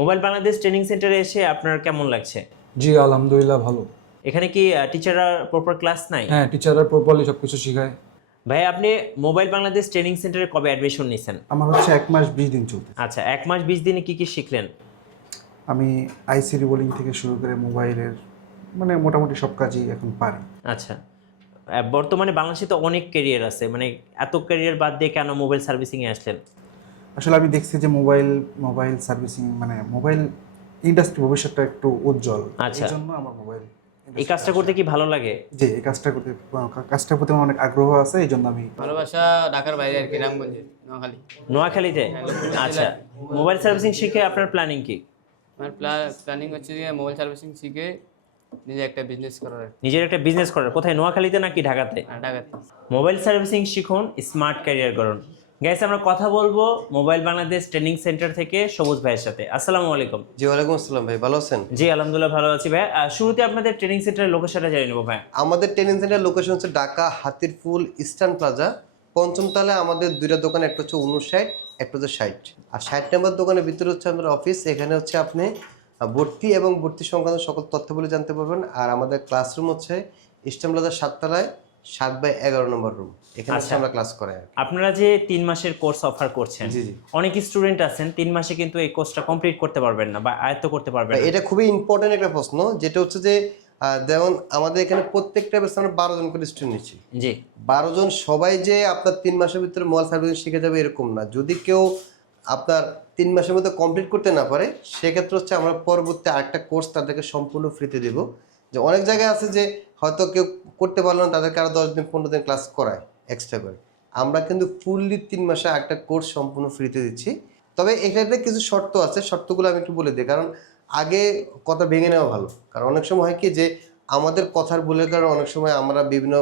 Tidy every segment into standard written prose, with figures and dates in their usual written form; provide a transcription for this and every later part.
Mobile Bangladesh training সেন্টারে এসে আপনার কেমন লাগছে? জি আলহামদুলিল্লাহ ভালো। এখানে কি টিচাররা প্রপার ক্লাস নাই? হ্যাঁ, টিচাররা প্রপারলি সবকিছু শেখায়। ভাই আপনি মোবাইল বাংলাদেশ ট্রেনিং সেন্টারে কবে অ্যাডমিশন নিছেন? আমার হচ্ছে 1 মাস 20 দিন চলতেছে। আচ্ছা, 1 মাস 20 দিনে কি শিখলেন? আমি আইসি রিবোলিং থেকে শুরু করে মোবাইলের মানে মোটামুটি সব কাজই এখন পারি। আচ্ছা, বর্তমানে বাংলাদেশে তো অনেক ক্যারিয়ার আছে, মানে এত ক্যারিয়ার বাদ দিয়ে কেন মোবাইল সার্ভিসিংয়ে আসলেন? আসলে আমি দেখছি যে মোবাইল সার্ভিসিং মানে মোবাইল ইন্ডাস্ট্রি ভবিষ্যৎটা একটু উজ্জ্বল। আচ্ছা। এই জন্য আমার মোবাইল এই কাজটা করতে কি ভালো লাগে? জি, এই কাজটার প্রতি আমার অনেক আগ্রহ আছে, এই জন্য আমি ভালোবাসা ঢাকার বাইরে আর কি, রামগঞ্জে, নোয়াখালী। নোয়াখালীতে? আচ্ছা, মোবাইল সার্ভিসিং শিখে আপনার প্ল্যানিং কি? আমার প্ল্যানিং হচ্ছে যে মোবাইল সার্ভিসিং শিখে নিজে একটা বিজনেস করার। নিজের একটা বিজনেস করার। কোথায়, নোয়াখালীতে নাকি ঢাকাতে? ঢাকাতে। মোবাইল সার্ভিসিং শিখুন, স্মার্ট ক্যারিয়ার করুন। গাইস, আমরা কথা বলবো মোবাইল বাংলাদেশ ট্রেনিং সেন্টার থেকে সবুজ ভাইয়ের সাথে। আসসালামু আলাইকুম। জি ওয়ালাইকুম আসসালাম ভাই, ভালো আছেন? জি আলহামদুলিল্লাহ ভালো আছি ভাই। শুরুতে আপনাদের ট্রেনিং সেন্টারের লোকেশনটা জেনে নেব ভাই। আমাদের ট্রেনিং সেন্টার লোকেশন হচ্ছে ঢাকা হাতিরপুল ইস্টার্ন প্লাজা, পঞ্চম তলায় আমাদের দুইটা দোকান, একটা হচ্ছে 59, একটা হচ্ছে 60। আর 60 নম্বর দোকানের ভিতরে হচ্ছে আমাদের অফিস। এখানে হচ্ছে আপনি ভর্তি এবং ভর্তি সংক্রান্ত সকল তথ্যগুলি জানতে পারবেন। আর আমাদের ক্লাসরুম হচ্ছে ইস্টার্ন প্লাজা 7 তলায় 7/11 নম্বর রুম। এখানে হচ্ছে আমরা ক্লাস করাই। আপনারা যে 3 মাসের কোর্স অফার করছেন, জি জি, অনেক স্টুডেন্ট আছেন 3 মাসে কিন্তু এই কোর্সটা কমপ্লিট করতে পারবেন না বা আয়ত্ত করতে পারবেন না। এটা খুবই ইম্পর্টেন্ট একটা প্রশ্ন, যেটা হচ্ছে যে যেমন আমাদের এখানে প্রত্যেকটা ব্যাচে আমরা 12 জন করে স্টুডেন্ট নিচ্ছি। জি, 12 জন সবাই যে আপনার 3 মাসের ভিতরে মোবাইল সার্ভিসিং শিখে যাবে এরকম না। যদি কেউ আপনার 3 মাসের মধ্যে কমপ্লিট করতে না পারে, সেক্ষেত্রে হচ্ছে আমরা পরবর্তী আরেকটা কোর্স তাদেরকে সম্পূর্ণ ফ্রিতে দেব। যে অনেক জায়গায় আছে যে হয়তো কেউ করতে পারলো না, তাদেরকে আরও 10 দিন 15 দিন ক্লাস করায় এক্সট্রা করে। আমরা কিন্তু ফুললি 3 মাসে একটা কোর্স সম্পূর্ণ ফ্রিতে দিচ্ছি। তবে এখানে কিছু শর্ত আছে, শর্তগুলো আমি একটু বলে দিই, কারণ আগে কথা ভেঙে নেওয়া ভালো। কারণ অনেক সময় হয় কি যে আমাদের কথার ভুলের কারণে অনেক সময় আমরা বিভিন্ন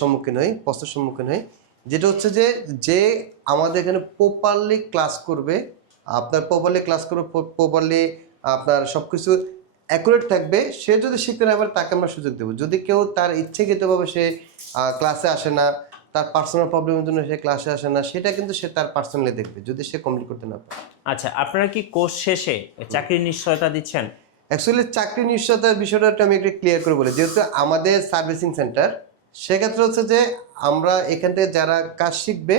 সম্মুখীন হই, প্রশ্নের সম্মুখীন হই। যেটা হচ্ছে যে আমাদের এখানে প্রপারলি ক্লাস করবে, প্রপারলি আপনার সব কিছু অ্যাকুরেট থাকবে, সে যদি শিখতে না পারে তাকে আমরা সুযোগ দেবো। যদি কেউ তার ইচ্ছাকৃতভাবে সে ক্লাসে আসে না, তার পার্সোনাল প্রবলেমের জন্য সে ক্লাসে আসে না, সেটা কিন্তু সে তার পার্সোনালি দেখবে যদি সে কমপ্লিট করতে না পারে। আচ্ছা, আপনারা কি কোর্স শেষে চাকরির নিশ্চয়তা দিচ্ছেন? অ্যাকচুয়ালি চাকরি নিশ্চয়তার বিষয়টা আমি একটু ক্লিয়ার করে বলি। যেহেতু আমাদের সার্ভিসিং সেন্টার, সেক্ষেত্রে হচ্ছে যে আমরা এখান থেকে যারা কাজ শিখবে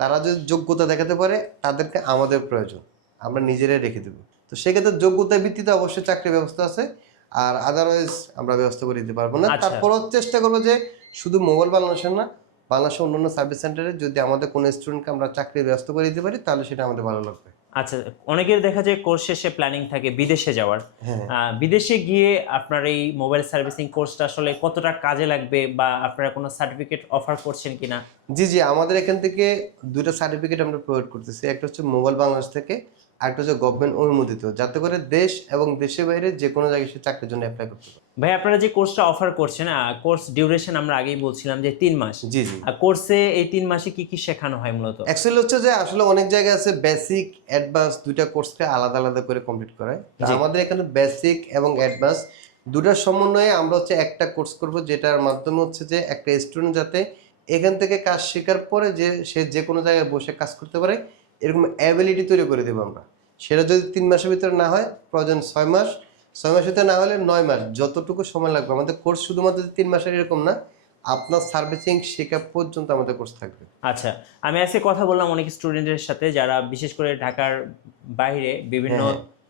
তারা যদি যোগ্যতা দেখাতে পারে, তাদেরকে আমাদের প্রয়োজন, আমরা নিজেরাই রেখে দেবো। তো সেক্ষেত্রে যোগ্যতার ভিত্তিতে অবশ্যই চাকরির ব্যবস্থা আছে, আর আদারওয়াইজ আমরা ব্যবস্থা করে দিতে পারবো না। তারপরও চেষ্টা করবো যে শুধু মোবাইল বাংলাদেশের না, বাংলাদেশের অন্যান্য সার্ভিস সেন্টারে যদি আমাদের কোনো স্টুডেন্টকে আমরা চাকরির ব্যবস্থা করে দিতে পারি, তাহলে সেটা আমাদের ভালো লাগবে। আচ্ছা, অনেকের দেখা যায় কোর্স শেষে প্ল্যানিং থাকে বিদেশে যাওয়ার। বিদেশে গিয়ে আপনার এই মোবাইল সার্ভিসিং কোর্সটা আসলে কতটা কাজে লাগবে বা আপনারা কোনো সার্টিফিকেট অফার করছেন কিনা? জি জি, আমাদের এখান থেকে 2টা সার্টিফিকেট আমরা প্রোভাইড করতেছি। একটা হচ্ছে মোবাইল বাংলাদেশ থেকে, আরেকটা হচ্ছে গভর্নমেন্ট অনুমোদিত, যাতে করে দেশ এবং দেশের বাইরে যে কোনো জায়গায় সে চাকরির জন্য অ্যাপ্লাই করতে পারে। ভাই, আপনারা যে কোর্সটা অফার করছেন, কোর্স ডিউরেশন আমরা আগেই বলছিলাম যে 3 মাস। জি জি, কোর্সে এই 3 মাসে কি শেখানো হয় মূলত? অ্যাকচুয়ালি হচ্ছে যে আসলে অনেক জায়গায় আছে বেসিক অ্যাডভান্স, দুইটা কোর্সকে আলাদা আলাদা করে কমপ্লিট করায়। আমাদের এখানে বেসিক এবং অ্যাডভান্স দুটার সমন্বয়ে আমরা হচ্ছে একটা কোর্স করব, যেটার মাধ্যমে হচ্ছে যে একটা স্টুডেন্ট যাতে এখান থেকে কাজ শেখার পরে যে সে যে কোনো জায়গায় বসে কাজ করতে পারে, এরকম অ্যাবিলিটি তৈরি করে দেবো আমরা। সেটা যদি 3 মাসের ভিতরে না হয়, প্রয়োজন 6 মাস, 6 মাসের ভিতরে না হলে 9 মাস, যতটুকু সময় লাগবে। আমাদের কোর্স শুধুমাত্র 3 মাসের এরকম না, আপনার সার্ভিসিং শেখা পর্যন্ত আমাদের কোর্স থাকবে। আচ্ছা, আমি আজকে কথা বললাম অনেক স্টুডেন্টের সাথে যারা বিশেষ করে ঢাকার বাইরে বিভিন্ন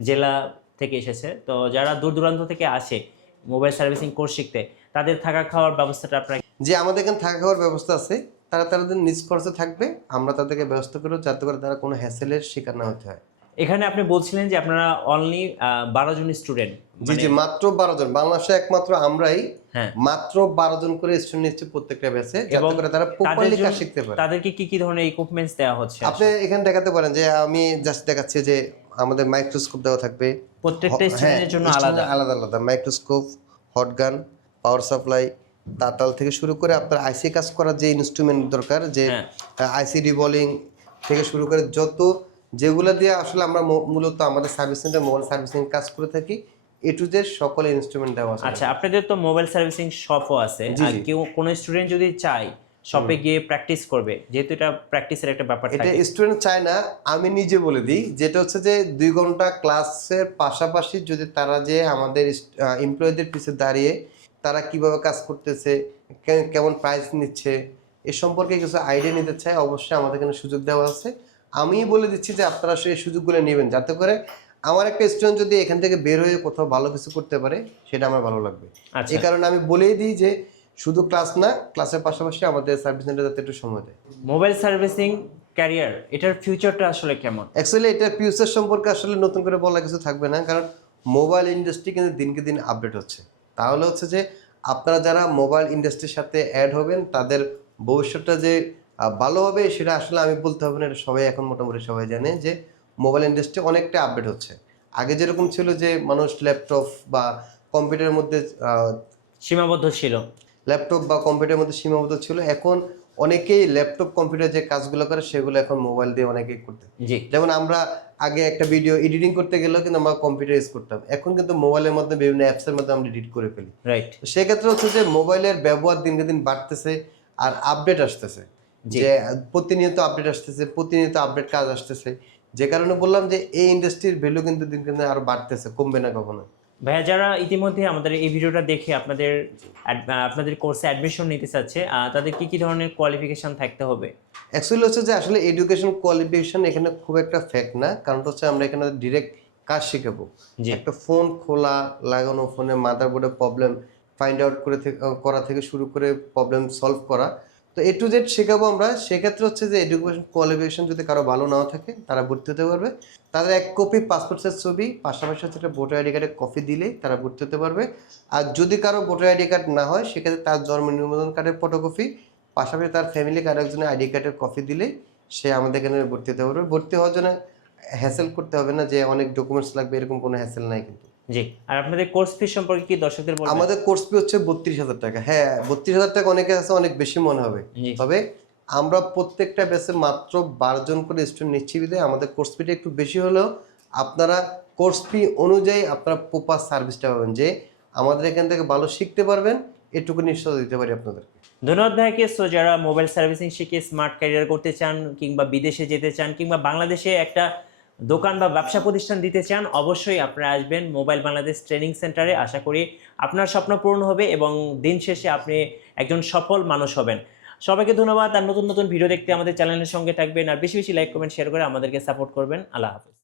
জেলা থেকে এসেছে। তো যারা দূর দূরান্ত থেকে আসে মোবাইল সার্ভিসিং কোর্স শিখতে, তাদের থাকা খাওয়ার ব্যবস্থাটা আপনারা? যে আমাদের এখানে থাকা খাওয়ার ব্যবস্থা আছে, তাদের নিজ খরচে থাকবে, আমরা তাদেরকে ব্যবস্থা করবো যাতে করে তারা কোনো হ্যাসেলের শিকার না হতে হয়। এখানে আপনি বলছিলেন যে আপনারা অনলি 12 জন স্টুডেন্ট? জি জি, মাত্র 12 জন। বাংলাদেশে একমাত্র আমরাই মাত্র 12 জন করে স্টুডেন্ট নিচ্ছে প্রত্যেকটা ব্যাচে, যাতে করে তারা প্রপারলি কাজ শিখতে পারে। তাদেরকে কি ধরনের ইকুইপমেন্টস দেওয়া হচ্ছে? আপনি এখানে দেখাতে পারেন যে আমি জাস্ট দেখাচ্ছি যে আমাদের মাইক্রোস্কোপ দেওয়া থাকবে প্রত্যেকটা স্টুডেন্টের জন্য আলাদা আলাদা মাইক্রোস্কোপ, হটগান, পাওয়ার সাপ্লাই, তাতাল থেকে শুরু করে আপনার আইসি কাজ করার যে ইনস্ট্রুমেন্ট দরকার, যে আইসি রিবোলিং থেকে শুরু করে যত যেগুলো দিয়ে আসলে আমরা মূলত আমাদের সার্ভিস সেন্টার মোবাইল সার্ভিসিং কাজ করে থাকি, এ টু জেড সকল ইনস্ট্রুমেন্ট দেওয়া আছে। আচ্ছা, আপনাদের তো মোবাইল সার্ভিসিং শপও আছে। কেউ কোনো স্টুডেন্ট যদি চায় শপে গিয়ে প্র্যাকটিস করবে, যেহেতু এটা প্র্যাকটিসের একটা ব্যাপার এটা থাকে। স্টুডেন্ট চায় না, আমি নিজে বলে দিই, যেটা হচ্ছে যে 2 ঘন্টা ক্লাসের পাশাপাশি যদি তারা যে আমাদের এমপ্লয়ীদের পিছে দাঁড়িয়ে তারা কিভাবে কাজ করতেছে, কেমন প্রাইস নিচ্ছে এ সম্পর্কে কিছু আইডিয়া নিতে চায়, অবশ্যই আমাদের এখানে সুযোগ দেওয়া আছে। আমি বলে দিচ্ছি যে আপনারা সেই সুযোগগুলো নেবেন, যাতে করে আমার একটা স্টুডেন্ট যদি এখান থেকে বের হয়ে কোথাও ভালো কিছু করতে পারে সেটা আমার ভালো লাগবে। আচ্ছা। এই কারণে আমি বলেই দিই যে শুধু ক্লাস না, ক্লাসের পাশাপাশি আমাদের সার্ভিস সেন্টার যাতে একটু সময় দেয়। মোবাইল সার্ভিসিং ক্যারিয়ার, এটার ফিউচারটা আসলে কেমন? অ্যাকচুয়ালি এটা ফিউচার সম্পর্কে আসলে নতুন করে বলা কিছু থাকবে না, কারণ মোবাইল ইন্ডাস্ট্রি কিন্তু দিনকে দিন আপডেট হচ্ছে। তাহলে হচ্ছে যে আপনারা যারা মোবাইল ইন্ডাস্ট্রির সাথে অ্যাড হবেন তাদের ভবিষ্যৎটা যে ভালো হবে সেটা আসলে আমি বলতে হবে না, এটা সবাই এখন মোটামুটি সবাই জানে যে মোবাইল ইন্ডাস্ট্রি অনেকটা আপডেট হচ্ছে। আগে যেরকম ছিল যে মানুষ ল্যাপটপ বা কম্পিউটারের মধ্যে সীমাবদ্ধ ছিল। ল্যাপটপ বা কম্পিউটারের মধ্যে সীমাবদ্ধ ছিল, এখন অনেকেই ল্যাপটপ কম্পিউটার যে কাজগুলো করে সেগুলো এখন মোবাইল দিয়ে অনেকেই করতে। জি। যেমন আমরা আগে একটা ভিডিও এডিটিং করতে গেলেও কিন্তু আমরা কম্পিউটার ইউজ করতাম, এখন কিন্তু মোবাইলের মধ্যে বিভিন্ন অ্যাপসের মধ্যে আমরা এডিট করে ফেলি। রাইট। সেক্ষেত্রে হচ্ছে যে মোবাইলের ব্যবহার দিনকে দিন বাড়তেছে আর আপডেট আসতেছে, যে প্রতিনিয়ত আপডেট আসতেছে, প্রতিনিয়ত আপডেট কাজ আসতেছে, যে কারণে বললাম যে এই ইন্ডাস্ট্রির ভ্যালু কিন্তু দিনকে দিন আরো বাড়তেছে, কমবে না কখনো। ভাইয়া, যারা ইতিমধ্যে আমাদের এই ভিডিওটা দেখে আপনাদের কোর্সে অ্যাডমিশন নিতে চাচ্ছে, তাদের কি কি ধরনের কোয়ালিফিকেশন থাকতে হবে? অ্যাকচুয়ালি হচ্ছে যে আসলে এডুকেশন কোয়ালিফিকেশন এখানে খুব একটা ফ্যাক্ট না, কারণ হচ্ছে আমরা এখানে ডিরেক্ট কাজ শেখাবো। একটা ফোন খোলা, লাগানো, ফোনে মাদারবোর্ডে প্রবলেম ফাইন্ড আউট করা থেকে শুরু করে প্রবলেম সলভ করা, তো A to Z শেখাবো আমরা। সেক্ষেত্রে হচ্ছে যে এডুকেশন কোয়ালিফিকেশন যদি কারো ভালো নাও থাকে তারা ভর্তি হতে পারবে। তাদের 1 কপি পাসপোর্ট সাইজ ছবি, পাশাপাশি হচ্ছে একটা ভোটার আইডি কার্ডের কপি দিলেই তারা ভর্তি হতে পারবে। আর যদি কারো ভোটার আইডি কার্ড না হয় সেক্ষেত্রে তার জন্ম নিবন্ধন কার্ডের ফটোকপি, পাশাপাশি তার ফ্যামিলি কার্ড একজনের আইডি কার্ডের কপি দিলেই সে আমাদের এখানে ভর্তি হতে পারবে। ভর্তি হওয়ার জন্য হ্যাসেল করতে হবে না যে অনেক ডকুমেন্টস লাগবে, এরকম কোনো হ্যাসেল নাই কিন্তু। জি। আর আপনাদের কোর্স ফি সম্পর্কে কি দর্শকদের বলবেন? আমাদের কোর্স ফি হচ্ছে 32,000 টাকা। হ্যাঁ, 32,000 টাকা অনেকের কাছে অনেক বেশি মনে হবে, তবে আমরা প্রত্যেকটা ব্যাচে মাত্র 12 জন করে স্টুডেন্ট নিচ্ছি বিধায় আমাদের কোর্স ফিটা একটু বেশি হলেও আপনারা কোর্স ফি অনুযায়ী আপনারা প্রপার সার্ভিসটা পাবেন, যে আমাদের এখান থেকে ভালো শিখতে পারবেন, এটুকু নিশ্চয়তা দিতে পারি আপনাদেরকে। ধন্যবাদ ভাইকে। সো যারা মোবাইল সার্ভিসিং শিখে স্মার্ট ক্যারিয়ার করতে চান, কিংবা বিদেশে যেতে চান, কিংবা বাংলাদেশে একটা দোকান বা ব্যবসা প্রতিষ্ঠান দিতে চান, অবশ্যই আপনারা আসবেন মোবাইল বাংলাদেশ ট্রেনিং সেন্টারে। আশা করি আপনার স্বপ্ন পূরণ হবে এবং দিন শেষে আপনি একজন সফল মানুষ হবেন। সবাইকে ধন্যবাদ। আর নতুন নতুন ভিডিও দেখতে আমাদের চ্যানেলের সঙ্গে থাকবেন, আর বেশি বেশি লাইক কমেন্ট শেয়ার করে আমাদেরকে সাপোর্ট করবেন। আল্লাহ হাফেজ।